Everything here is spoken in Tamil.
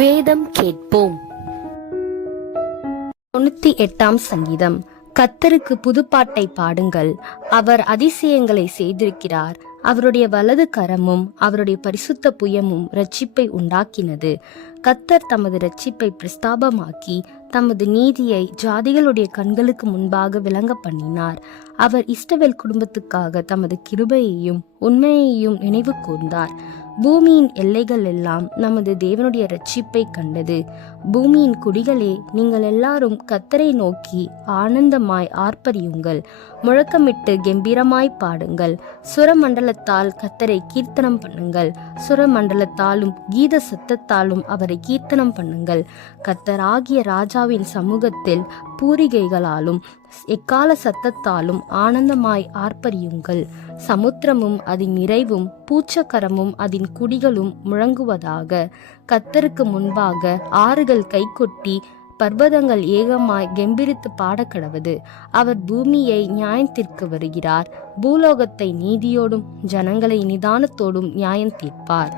வேதம் கேட்போம். 98ஆம் சங்கீதம். கர்த்தருக்கு புதுப்பாட்டை பாடுங்கள், அவர் அதிசயங்களை செய்திருக்கிறார். அவருடைய வலது கரமும் அவருடைய பரிசுத்த புயமும் இரட்சிப்பை உண்டாக்கினது. கர்த்தர் தமது இரட்சிப்பை பிரஸ்தாபமாக்கி தமது நீதியை ஜாதிகளுடைய கண்களுக்கு முன்பாக விளங்க பண்ணினார். அவர் இஸ்ரவேல் குடும்பத்துக்காக தமது கிருபையையும் உண்மையையும் நினைவு கூர்ந்தார். பூமியின் எல்லைகள் எல்லாம் நமது தேவனுடைய இரட்சிப்பை கண்டது. பூமியின் குடிகளே, நீங்கள் எல்லாரும் கர்த்தரை நோக்கி ஆனந்தமாய் ஆர்ப்பரியுங்கள், முழக்கமிட்டு கம்பீரமாய் பாடுங்கள். சுரமண்டலத்தால் கர்த்தரை கீர்த்தனம் பண்ணுங்கள், சுரமண்டலத்தாலும் கீத சத்தத்தாலும் அவரை கீர்த்தனம் பண்ணுங்கள். கர்த்தராகிய ராஜாவின் சமூகத்தில் பூரிகைகளாலும் எக்கால சத்தத்தாலும் ஆனந்தமாய் ஆர்ப்பரியுங்கள். சமுத்திரமும் அதன் நிறைவும் பூச்சக்கரமும் அதன் குடிகளும் முழங்குவதாக. கர்த்தருக்கு முன்பாக ஆறுகள் கைகொட்டி பர்வதங்கள் ஏகமாய் கெம்பீரித்து பாடக்கடவது. அவர் பூமியை நியாயத்திற்கு வருகிறார், பூலோகத்தை நீதியோடும் ஜனங்களை நிதானத்தோடும் நியாயம் தீர்ப்பார்.